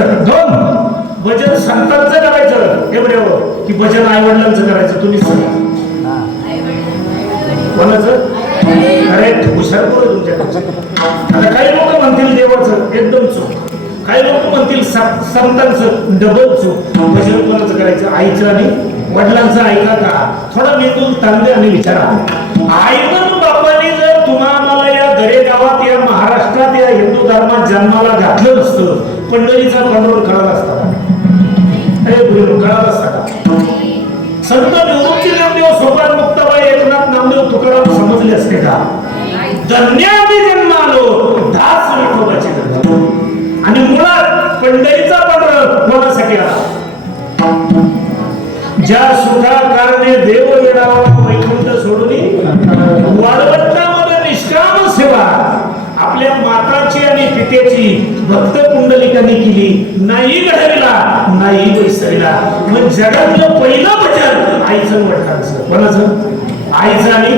करायचं? दोन. भजन संतांचं करायचं एवढ्यावर. की भजन आई वडिलांचं करायचं तुम्ही सांगा. कोणाचं? अरे हुशार बोल तुमच्या आता काही लोक म्हणतील देवाचं एकदम चूक. काही लोक म्हणतील सा- संतांचं डबल चूक. भजन कोणाचं करायचं? आईचं आणि वडिलांचं ऐका का? थोडा मेंदू तांदे आणि विचारा. आईवर बापाने जर तुम्हाला या दरे गावात या महाराष्ट्रात या हिंदू धर्मात जन्माला घातलं नसतं पंढरीचा कंट्रोल कळाला असता. का? अरे गुरु कळाला असता संत निवृत्ती नामदेव सोपान मुक्ताबाई एकनाथ नामदेव तुकाराम समजले असते का? धन्य आम्ही जन्मालो दास विठोबाची आणि मुळात पंढरीचा पंढर कोणासाठी आला ज्या सुखा कारणे देव येणावा वैकुंठ सोडून वाढवत माताची पित्याची भक्त कुंडलिकांनी केली. नाही घडविला नाही बैसविला मग जगातलं पहिलं भजन आईचं वडिलांचं. कोणाचं? आईचं आणि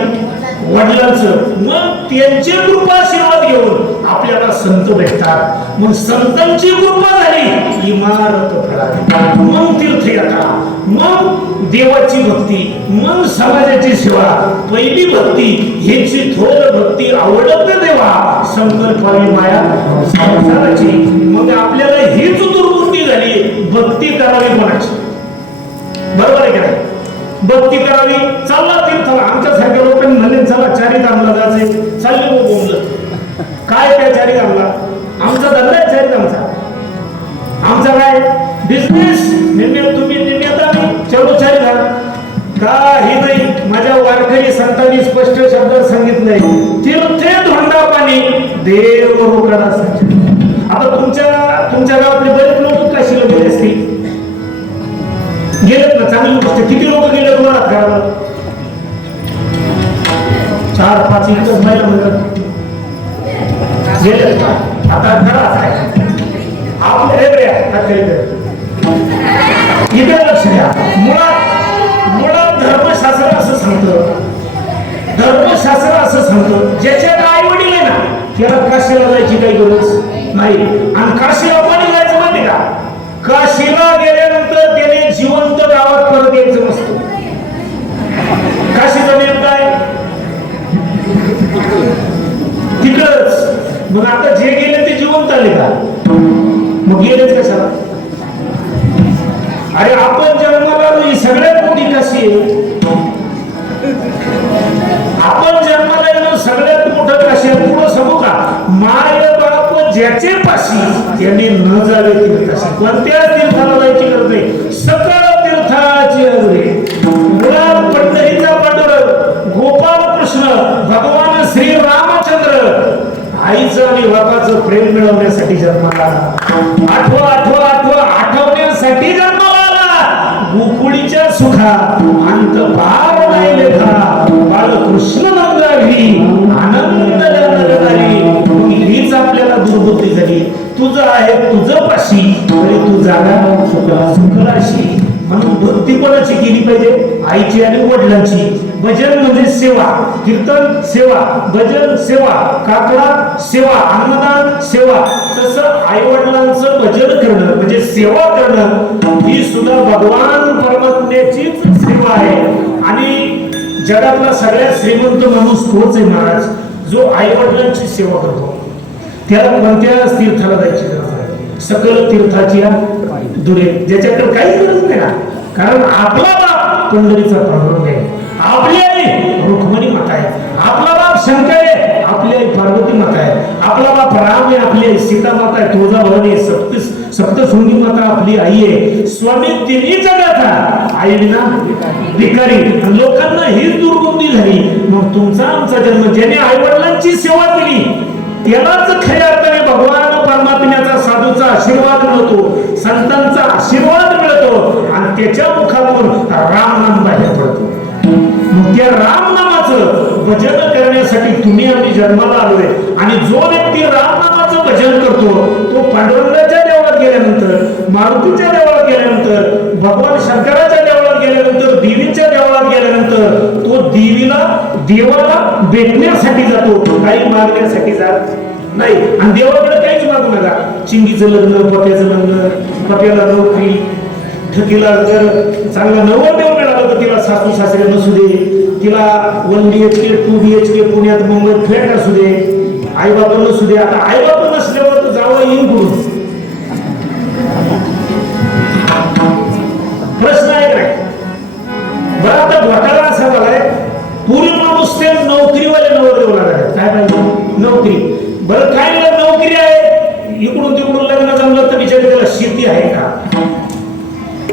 वडिलांचं. मग त्यांचे कृपा आशीर्वाद घेऊन आपल्याला संत भेटतात. मग संतांची कृपा झाली. इमारत घडाली. मग तीर्थयात्रा. मग देवाची भक्ती. मग समाजाची सेवा. पहिली भक्ती. ह्याची थोर भक्ती आवडत देवा. संकल्पाने माया संसाराची. मग आपल्याला हीच दुर्बुद्धी झाली. भक्ती करावी कोणाची? बरोबर आहे का भक्ती करावी. चालला तीर्थाला. आमच्यासारख्या लोकांनी म्हणले चला चारित धामला जायचे चालले लोक काय काय चारी धामला आमचा धंदा आहे चारी आमचा आमचा काय? बिझनेस निर्णय तुम्ही निम्म्यात मी चलो चारी धाम काही नाही. माझ्या वारकरी संतांनी स्पष्ट शब्दात सांगितलंय. तीर्थे धोंडा पाणी देव रोकडा आता तुमच्या तुमच्या गावातले बरेच लोक कशी गेले असतील. गेलेत ना चांगली गोष्ट. किती लोक गेले तुम्हाला घरावर? चार पाच एकच महिला म्हणतात आता खरा आपण हे लक्ष द्या. मुळात मुळात धर्मशास्त्र असं सांगतं. धर्मशास्त्र असं सांगतं. ज्याच्या आई वडील आहे ना त्याला काशीला जायची काही गरज नाही. आणि काशीला कोणी जायचं माहिती का? काशीला गेल्यानंतर त्याने जिवंत गावात परत यायचं नसतं. काशीचा नेम काय? मग आता जे गेले ते जिवंत आले का? मग गेलेच कशाला अरे आपण जन्माला आलो सगळ्यात मोठी कशी आहे? आपण जन्माला येणं सगळ्यात मोठं कशी आहे? पुढं सांगू का? माय बाप ज्याचे पाशी त्याने न जावे तीर्थाशी पण त्याच तीर्थाला जायची गरज नाही. आईचं आणि बापाचं प्रेम मिळवण्यासाठी जन्माला आला. आठवा आठवा आठवा आठवण्यासाठी जन्माला आला. गोकुळीच्या सुखा अंत पार नाही लेखा. बाळकृष्ण नंदावी आनंद जगणारी हीच आपल्याला दुर्बुद्धी झाली. तुझं आहे तुझं पाशी तरी तू जागा सुखा सुखराशी. म्हणून भक्ती कोणाची केली पाहिजे? आईची आणि वडिलांची. भजन म्हणजे सेवा. कीर्तन सेवा भजन सेवा काकडा सेवा अन्नदान सेवा तसं आईवडिलांचं भजन करणं म्हणजे सेवा करणं ही सुद्धा भगवान परमात्म्याचीच सेवा आहे. आणि जगातला सगळ्यात श्रीमंत माणूस तोच आहे महाराज जो आई वडिलांची सेवा करतो. त्याला कोणत्या तीर्थाला जायची गरज आहे? सकल तीर्थाची दुरे. ज्याच्याकडे काही गरज नाही ना कारण आपला बाप पंढरीचा पांडुरंग आहे. आपली आहे. आपला बाप शंकर आहे आपली आई पार्वती माता आहे. आपला बाप राम आहे आपली आई सीता माता आहे. तुळजाभवानी आहे सप्त सप्तशृंगी माता आपली आई आहे. स्वामी तिन्ही जगाचा आई विना भिकारी. लोकांना हीच दुर्गुंदी झाली. मग तुमचा आमचा जन्म ज्याने आई वडिलांची सेवा केली त्यालाच खऱ्या अर्थाने भगवान परमात्म्याचा साधूचा आशीर्वाद मिळतो संतांचा आशीर्वाद मिळतो आणि त्याच्या मुखातून राम नाम बाहेर पडतो. मग त्या राम भजन करण्यासाठी तुम्ही आम्ही जन्माला आलोय. आणि जो व्यक्ती रामनामाचं भजन करतो तो पांडुरंगाच्या देवळात गेल्यानंतर मारुतीच्या देवळात गेल्यानंतर भगवान शंकराच्या देवळात गेल्यानंतर देवीच्या देवळात गेल्यानंतर तो देवीला देवाला भेटण्यासाठी जातो. काही मागण्यासाठी जात नाही. आणि देवाकडे काहीच मागू नका. चिंगीचं लग्न पप्याचं लग्न पप्याला नोकरी ठकीला जर चांगला नवरदेव मिळाला तर तिला सासू सासरे नसू दे. तिला one B H K two B H K पुण्यात मुंबईत फ्लॅट असू दे आई बाबा नसू दे. आता आई बाबा नसल्यावर तर जावं येईल कुठून? प्रश्न आहे काय बरं आता घोटाळा असा झालाय पूर्ण माणूस ते नोकरीवाले नवरदेव लागले काय पाहिजे? नोकरी. बरं काय नाही, नोकरी आहे. इकडून तिकडून लग्न जमलं तर विचार त्याला शेती आहे का?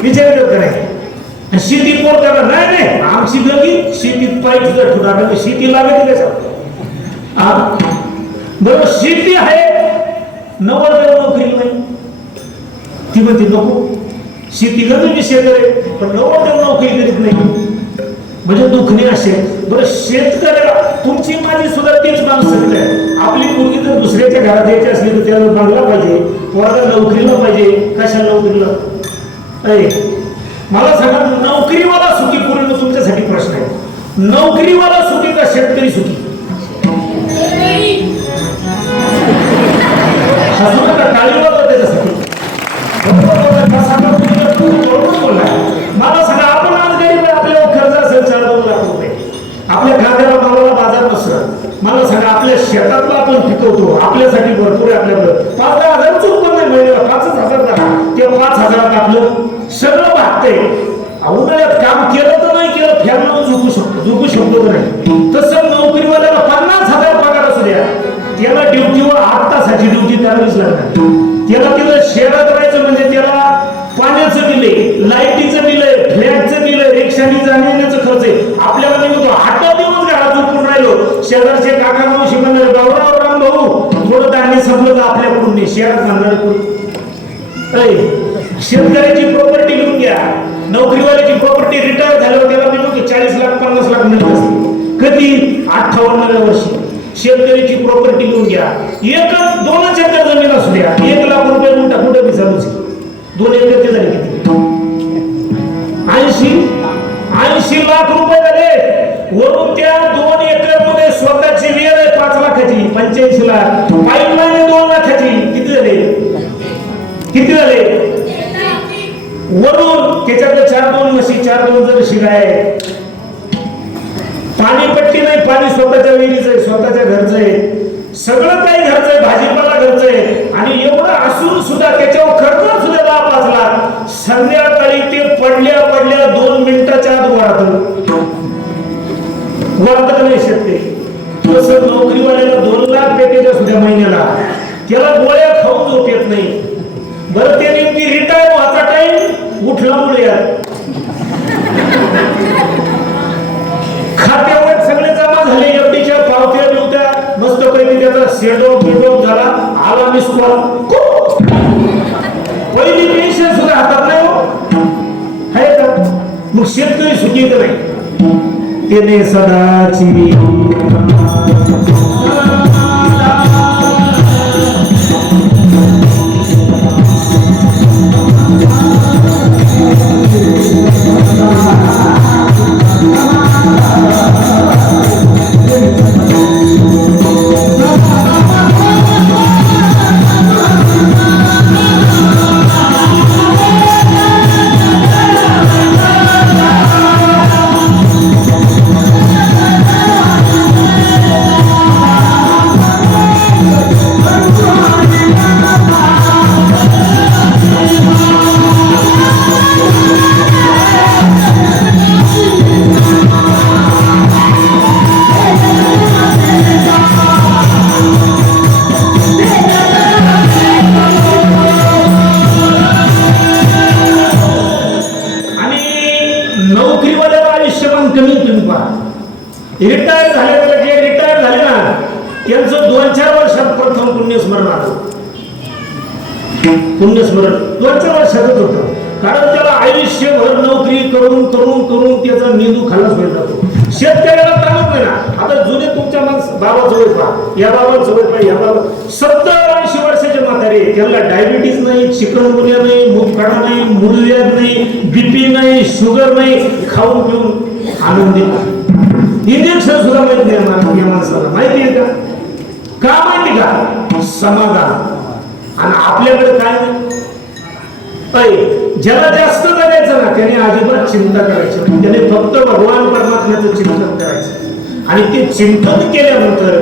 विचार करत नाही. शेती कोण करणार नाही. आमची लगी शेतीत पाय तुझं ठेवणार शेती लागत का बरोबर शेती आहे नवरदेव नोकरी नाही. ती म्हणते नको. शेती करतो विषय करे पण जर नोकरी करीत नाही. म्हणजे दुखणे असेल. बरं शेतकऱ्याला तुमची माझी सुद्धा तीच माणसं आहे आपली मुलगी जर दुसऱ्याच्या घरात यायची असली तर त्याला बांगला पाहिजे पोराला नोकरीला पाहिजे. कशा नोकरीला? मला सांगा नोकरीवाला सुद्धा तुमच्यासाठी प्रश्न आहे. नोकरीवाला सुखी का शहरात म्हणणार शेतकऱ्याची प्रॉपर्टी घेऊन घ्या. नोकरीवाल्याची प्रॉपर्टी रिटायर झाल्यावर त्याला मी म्हणतो चाळीस लाख पन्नास लाख मिळत असते कधी? अठ्ठावन्नव्या वर्षी. शेतकऱ्याची प्रॉपर्टी घेऊन घ्या. एक दोनच एकर जमीन असू द्या. एक लाख रुपये गुंठा कुठे बी चालूच दोन एकर ते झाले किती? ऐंशी? ऐंशी लाख रुपये झाले. वरून त्या दोन एकरमध्ये स्वतःची वेळ आहे पाच लाखाची. पंच्याऐंशी लाख. किती झाले? वरून त्याच्यातले चार दोन म्हशी चार दोन जर शिगाय पाणीपट्टी नाही पाणी स्वतःच्या विहिरीच आहे स्वतःच्या घरचं आहे. सगळं काही घरचं आहे भाजीपाला घरचं आहे. आणि एवढं असून सुद्धा त्याच्यावर खर्च सुद्धा दहा पाच लाख संध्याकाळी ते पडल्या पडल्या दोन मिनिटाच्या आत वाढत. वाढत नाही शकते तसं नोकरीवाल्याला दोन लाख पॅकेज असू द्या महिन्याला. त्याला गोळ्या खाऊन झोप येत नाही. बरं ते नेमकी रिटायर व्हायचा टाइम उठला मुळे खात्यावर सगळे जमा झाले एवढीच्या पावत्या बिवत्या मस्त पैकी त्याचा शेडो बिडो झाला. आला मिस कॉल पहिली पेन्शन सुद्धा हातात नाही हो. आहे का? मग शेतकरी सुखी तर नाही. त्याने सदाची मेंदू खालास होईल जातो शेतकऱ्याला ताणत नाही आता जुने तुमच्या माणस बाबा जवळ पहा. या बाबा जवळ पहा या बाबा सत्तर ऐंशी वर्षाचे म्हातारे त्यांना डायबिटीज नाही चिकनगुन्या नाही मुतखडा नाही मूलव्याध नाही बीपी नाही शुगर नाही. खाऊन पिऊन आनंदी इंजेक्शन सुद्धा माहीत नाही या माणसाला. माहिती आहे का? का माहिती का? समाधान. आणि आपल्याकडे काय? नाही ज्याला जास्त करायचं ना त्याने अजिबात चिंता करायची. त्याने फक्त भगवान परमात्म्याचं चिंतन करायचं. आणि ते चिंतन केल्यानंतर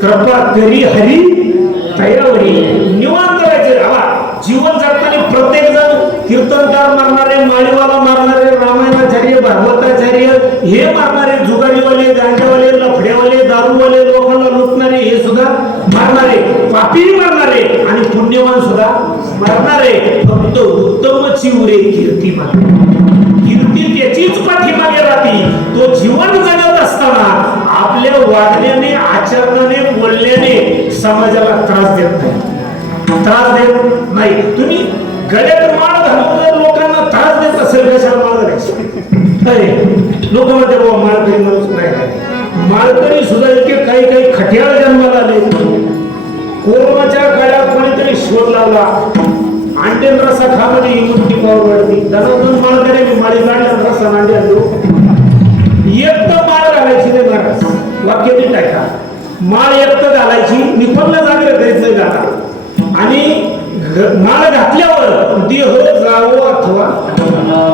कृपा तरी हरी तयावरी. निवांत राहायचे. हवा जीवन जगताना प्रत्येक जण कीर्तनकार मारणारे माळीवाला मारणारे रामायणाचार्य भागवताचार्य हे मारणारे जुगारीवाले गांजावाले लफड्यावाले दारूवाले लोकांना लुटणारे हे सुद्धा मारणारे पापी मारणारे आणि पुण्यवान सुद्धा मारणारे. फक्त उत्तम उत्तमची उरे कीर्ती कीर्ती त्याचीच पाठीमागे राहते. तो जीवन जगत असताना आपल्या वागण्याने आचरणाने बोलण्याने समाजाला त्रास देत नाही. त्रास देत नाही. तुम्ही गळ्यात माळ घालून जर लोकांना त्रास देत असेल कशाला माळ घालायची लोक म्हणते बाबा माळकरी माणूस नाही माळकरी सुद्धा इतके काही काही खट्याळ जन्माला आले. कोरोनाच्या काळात कोणीतरी शोध लावला. अंडेन ರಸ खामध्ये ಮುಟ್ಟಿ पॉवर वाढते ಮಾಡಿದರೆ माळकरी माळी काढल्या रसा ಎತ್ತ माळ घालायची नाही महाराज. वाक्य नीट ऐका. माळ एक घालायची निपन्न जागे द्यायचं घाला आणि माळ घातल्यावर देह जावो अथवा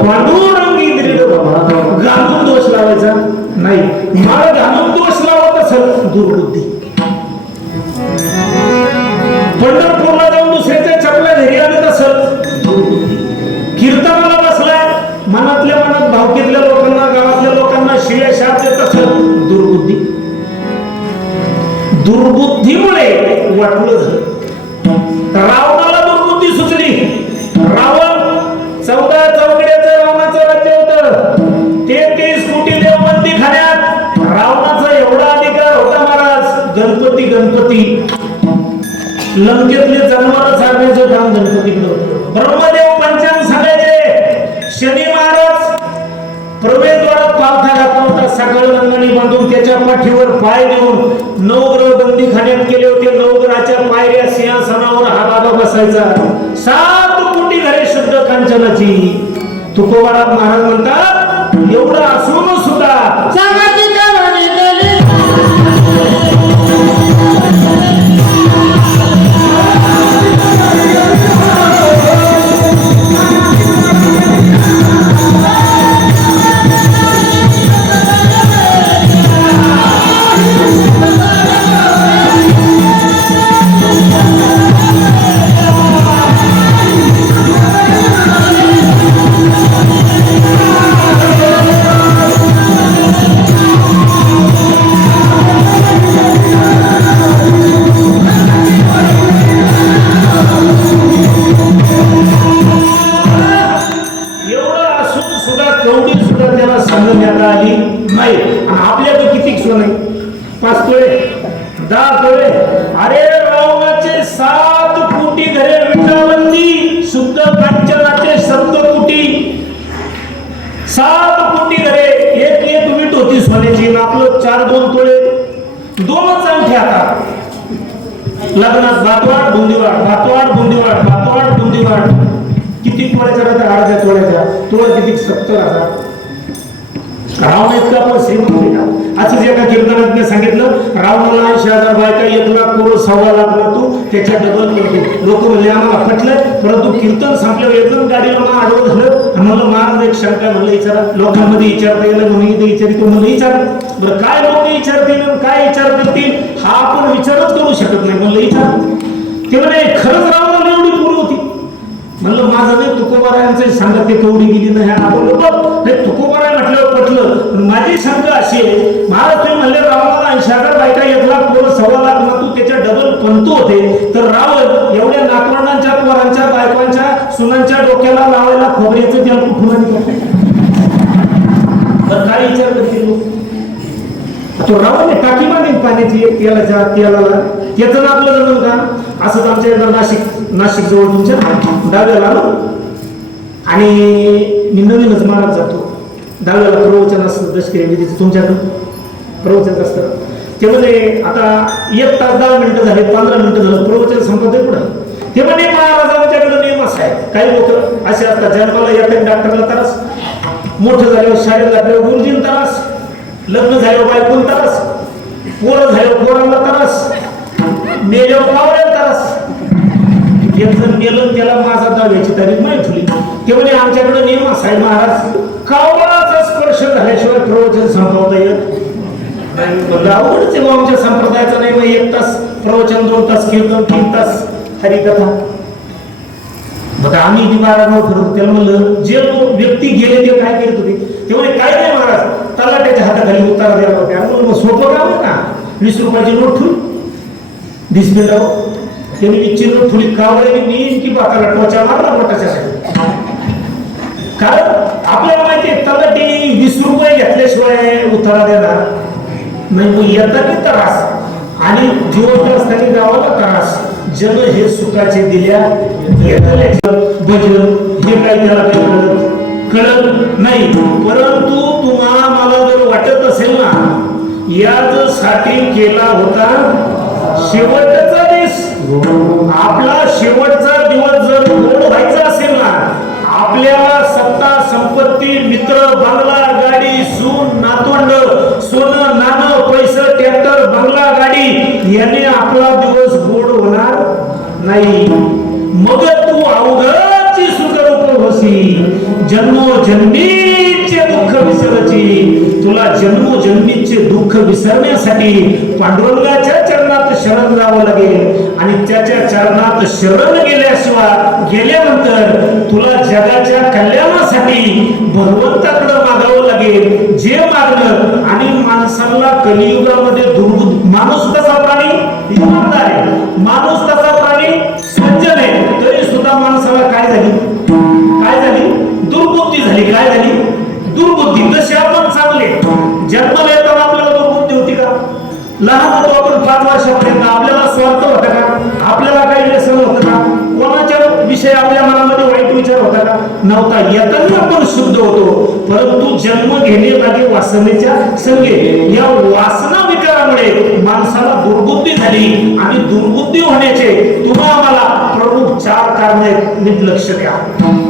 पांडुरंगी दृढ व्हावा. घालून दोष लावायचा नाही. माळ घालून दोष लावत असेल दुर्बुद्धी. पंढरपूरला दुर्बुद्धीमुळे वाटलं झालं. रावणाला दुर्बुद्धी सुचली. रावण चौदा चौकड्याचं रावणाचं राज्य होतं. तेहतीस कोटी देवबंदी खाण्यात रावणाचा एवढा अधिकार होता महाराज. गणपती गणपती. लंकेतले जनावर चालण्याचं काम गणपतीकडे होतं. ब्रह्मदेव सकाळ रंगाने बांधून त्याच्या पाठीवर पाय देऊन नवग्रह बंदी खाण्यात केले होते. नवग्रहाच्या पायऱ्या सिंहासनावर हा बाबा बसायचा. सात कोटी घरे शुद्ध कांचनाची. तुकोबाराम महाराज म्हणतात एवढं असून सुद्धा रावणाला ऐंशी बायका एक लाख करोड सव्वा लाख तू त्याच्या डबल करतो लोक म्हणले आम्हाला पटलं परंतु कीर्तन संपल्यावर एकदम गाडीला मला आडवं झालं. आणि मला महाराज एक शंका म्हणलं विचारा लोकांमध्ये विचारता येईल म्हणून इथे विचारितो म्हणलं विचार बरं काय लोक विचारतील काय विचार करतील हा आपण विचारच करू शकत नाही. म्हणलं विचार ते म्हणे खरंच रावणाला एवढी पूर्व म्हणलं माझं नाही तुकोबारायांचं सांगत ते कवडी गेली ना ह्या बोललो बघ नाही तुकोबाराय म्हटल्यावर पटलं. पण माझी शंका अशी आहे महाराज तुम्ही म्हणले रावणाला ऐंशी हजार बायका एक लाख पोरं सव्वा लाख ना तू त्याच्या डबल पंतू होते. तर रावण एवढ्या नातवंडांच्या पोरांच्या बायकांच्या सुनांच्या डोक्याला लावायला खोबऱ्याचं तेल कुठून आणि तर काय विचार करतील तो रावण टाकी मागेल पाण्याची एक तेलाच्या तेलाला. त्याचं आपलं जमलं का असंच आमच्या नाशिक नाशिक जवळ तुमच्या दहाव्याला आलो आणि मी नवीनच मारत जातो. दहाव्याला प्रवचन असतं दशकरी विधीचं तुमच्याकडं. प्रवचन असतं. ते म्हणजे आता एक तास दहा मिनिटं झाले पंधरा मिनिटं झालं प्रवचन संपत पुढं ते म्हणे महाराजांच्याकडे नियम असा आहे. काही लोक असे असतात जन्माला येतात डॉक्टरला त्रास. मोठं झाल्यावर शाळेत लागल्यावर गुरुजीन त्रास. लग्न झाल्यावर बायकून त्रास. पोरं झाल्यावर पोरांना त्रास. मेल्यावर पावऱ्याला त्रास. एक जण त्याला माझा दाव्याची तारीख माहीत ठेवली ते म्हणे आमच्याकडे नियम असाय महाराज कावळाचा स्पर्श झाल्याशिवाय प्रवचन संपवता येत आवडते आहे आमच्या संप्रदायाचा नाही मग एक तास प्रवचन दोन तास कीर्तन तीन तास हरिकथा. बघा आम्ही ती बारा फिरत त्याला म्हणलं जे व्यक्ती गेले ते काय करत होते? ते म्हणे काय नाही महाराज तलाट्याच्या हाताखाली उतारा द्यायला होते. मग सोपं काम आहे ना वीस रुपयाची नोट ठेवून. डिस्प्लेटावर त्यांनी वीसची थोडी कावळे मी की बाकाला टोचा मारला मोठाच्या कारण आपल्याला माहिती आहे तलाठी वीस रुपये घेतल्याशिवाय उतारा देणार नाही. मग येता की त्रास. आणि जिवंत असताना गावाला त्रास. जन हे सुखाचे दिल्या भजन हे काही त्याला काही कळत नाही. परंतु तुम्हा मला जर वाटत असेल ना यासाठी केला होता शेवटचा आपला शेवटचा दिवस जर गोड व्हायचा असेल ना आपल्याला सत्ता संपत्ती मित्र बंगला गाडी सून नातोंड सोनं नाणं पैसे ट्रॅक्टर बंगला गाडी याने आपला दिवस गोड होणार नाही. मग तू अवघडची सुखरूप होसी जन्मोजन्मीचे दुःख विसरची तुला जन्मोजन्मीचे दुःख विसरण्यासाठी पांडुरंगाच्या चरणात शरण जावं लागेल आणि त्याच्या चरणात शरण गेल्याशिवाय गेल्यानंतर तुला जगाच्या कल्याणासाठी भगवंताकडे मागावं लागेल. जे मागणं आणि माणसाला कलियुगामध्ये दुर्बुद्ध माणूस कसा प्राणी? इमानदार आहे. माणूस कसा प्राणी? सज्जन आहे. तरी सुद्धा माणसाला काय झाली? काय झाली? दुर्बुद्धी झाली. काय झाली? दुर्बुद्धी. जसे आपण चांगले जन्माला नव्हता. येताना आपण शुद्ध होतो. परंतु जन्म घेणे लागे वासनेच्या संगे. या वासना विकारामुळे माणसाला दुर्बुद्धी झाली आणि दुर्बुद्धी होण्याचे तुम्हा आम्हाला प्रमुख चार कारण आहेत. नीट लक्ष द्या.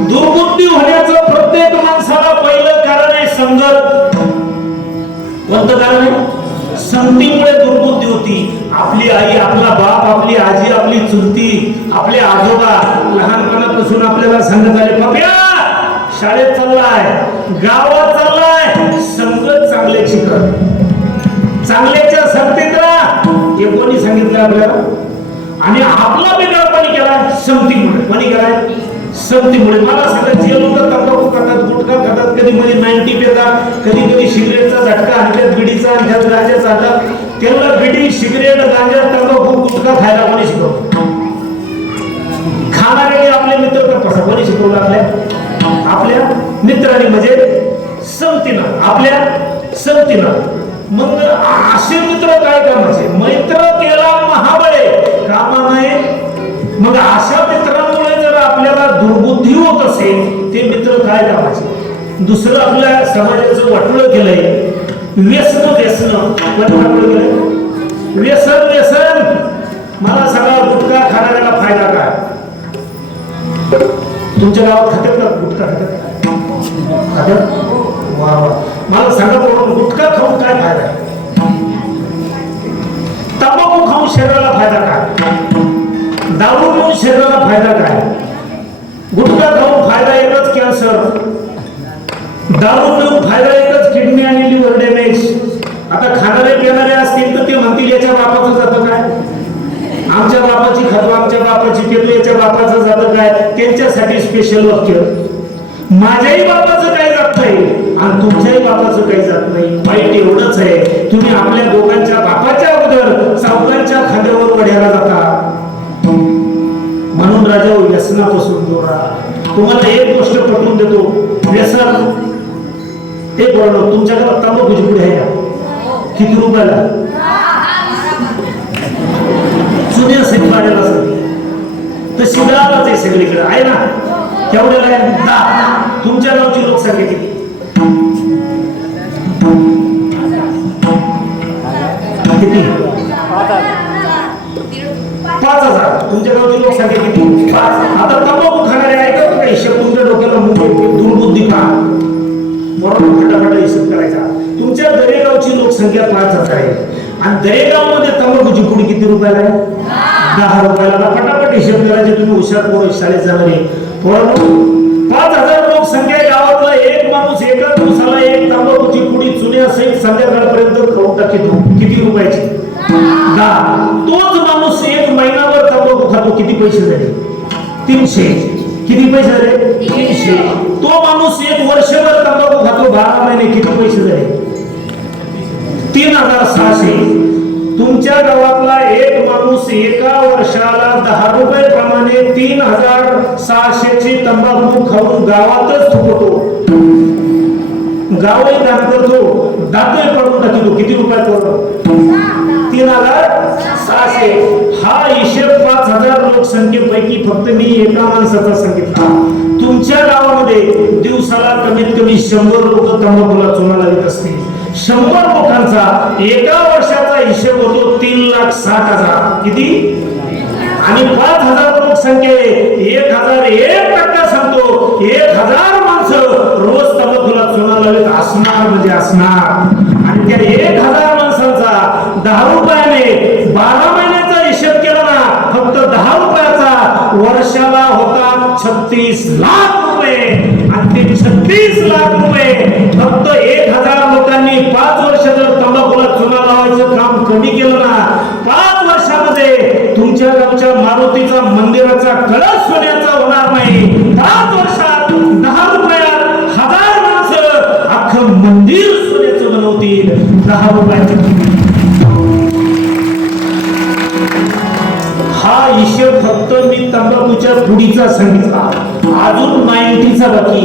दुर्बुद्धी होण्याचं प्रत्येक माणसाला पहिलं कारण आहे संगत. कोणतं कारण आहे? संगतीमुळे दुर्बुद्धी होती. आपली आई आपला बाप आपली आजी आपली चुलती आपले आजोबा लहानपणापासून आपल्याला सांगत आले पप्या शाळेत चाललाय गावात चाललाय संगत चांगले शिकत चांगल्याच्या संगतीत राहा. हे कोणी सांगितलं आपल्याला? आणि आपला बिघाड कोणी केला? संगतीमुळे. कोणी केलाय? संगतीमुळे मला सांगा जे लोक तंबाखू खातात गुटखा खातात कधी मध्ये नाईन्टी पेतात कधी कधी सिगरेटचा झटका आणतात बिडीचा आणतात गांजा चालतात त्यांना बिडी सिगरेट गांजा तंबाखू गुटखा खायला कोणी शिकवलं? खाणारे आपले मित्र कसा कोणी शिकवलं आपल्या? आपल्या मित्राने म्हणजे संतीनं आपल्या संतीनं. मग असे मित्र काय कामाचे? मैत्र केला महाबळे. कामा नाही मग अशा मित्र जर आपल्याला दुर्बुद्धी होत असेल ते मित्र काय कामाचे दुसरं आपल्या समाजाचं वाटोळं केलंय. व्यसन व्यसन. कोणी वाटोळं केलंय. व्यसन व्यसन. मला सांगा गुटखा खाणाऱ्याला फायदा काय? तुमच्या गावात खात्यात का? गुटखा खात्यात खात्यात? वा वा. मला सांगा बरोबर गुटखा खाऊन काय फायदा आहे? तंबाखू खाऊन शरीराला फायदा काय? दारू पिऊन शरीराला फायदा काय? गुटखा खाऊन फायदा एकच कॅन्सर. दारू पिऊन फायदा एकच किडनी आणि लिव्हर डॅमेज. आता खाणारे पिणारे असतील तर ते म्हणतील याच्या बापाचं जातं काय? आमच्या बापाची खातो आमच्या बापाची पेतो याच्या बापाचं जातं काय? त्यांच्यासाठी स्पेशल वाक्य माझ्याही बापाचं काय जात नाही आणि तुमच्याही बापाचं काही जात नाही. वाईट एवढंच आहे. तुम्ही आपल्या दोघांच्या प्रश्न पटवून देतो. व्यसन एक बरोबर तुमच्याकडे घरात तंबाखूची पुढे आहे का? किती रुपयाला? जुने असेल पाण्याला असेल. तर शिवरालाच आहे सगळीकडे. आहे ना? तेवढ्याला आहे दहा. तुमच्या गावची लोकसंख्या किती? किती? पाच हजार. तुमच्या गावची लोकसंख्या किती? पाच. आता तंबाखू खाणारे आहे का? काही हिशोब डोक्याला मुंबई दुर्बुद्धी पहा. म्हणून फटाफट हिशोब करायचा. तुमच्या दरेगावची लोकसंख्या पाच हजार आहे. आणि दरेगावमध्ये तंबाखूची पुडी किती रुपयाला आहे? दहा रुपयाला. फटाफट हिशोब करायचे तुम्ही हुशार पोरं शाळेत जाणारे. पोरांनो पाच हजार लोकसंख्या गावातला एक माणूस एका दिवसाला एक तांबाखूची पुडी चुन्यासहित संध्याकाळपर्यंत खाऊन टाकीतो किती रुपयाची? दहा. तोच माणूस एक महिनाभर तंबाखू खातो किती पैसे झाले? तीनशे. किती पैसे झाले? तीनशे. तो माणूस एक वर्षभर तंबाखू खातो बारा महिने किती पैसे झाले? तीन हजार सहाशे. तुमच्या गावातला एक माणूस एका वर्षाला दहा रुपये प्रमाणे तीन हजार सहाशेची तंबाखू खाऊन गावातच थुकतो. गावही दान करतो. दातही पडून टाकतो किती रुपयात तीन हजार सहाशे. हा हिशेब पाच हजार लोकसंख्येपैकी फक्त मी एका माणसाचा सांगितला. तुमच्या गावामध्ये दिवसाला कमीत कमी शंभर लोक तंबाखूला चुना लागत असतील. शंभर लोकांचा एका वर्षाचा हिशेब होतो तीन लाख साठ हजार. किती? आणि पाच हजार लोकसंख्या एक हजार एक टक्का सांगतो. एक हजार माणसं रोज तंबाखूला चुना लावत असणार म्हणजे असणार. आणि त्या एक हजार माणसांचा दहा रुपयाने बारा महिन्याचा हिशेब केला ना फक्त दहा रुपयाचा वर्षाला होता छत्तीस लाख रुपये. आणि ते छत्तीस लाख रुपये. फक्त एक हजार लोकांनी पाच वर्ष जर तंबाखूला चुना लावायचं काम कमी केलं ना पाच वर्षामध्ये तुमच्या गावच्या मारुतीचा मंदिराचा कळस सोन्याचा होणार नाही. पाच वर्षात दहा रुपयात हजार माणसं अख्खं मंदिर बनवतील दहा रुपयाच्या हा हिशेब फक्त मी तंबाखूच्या पुडीचा सांगितला. अजून नाईन्टीचा बाकी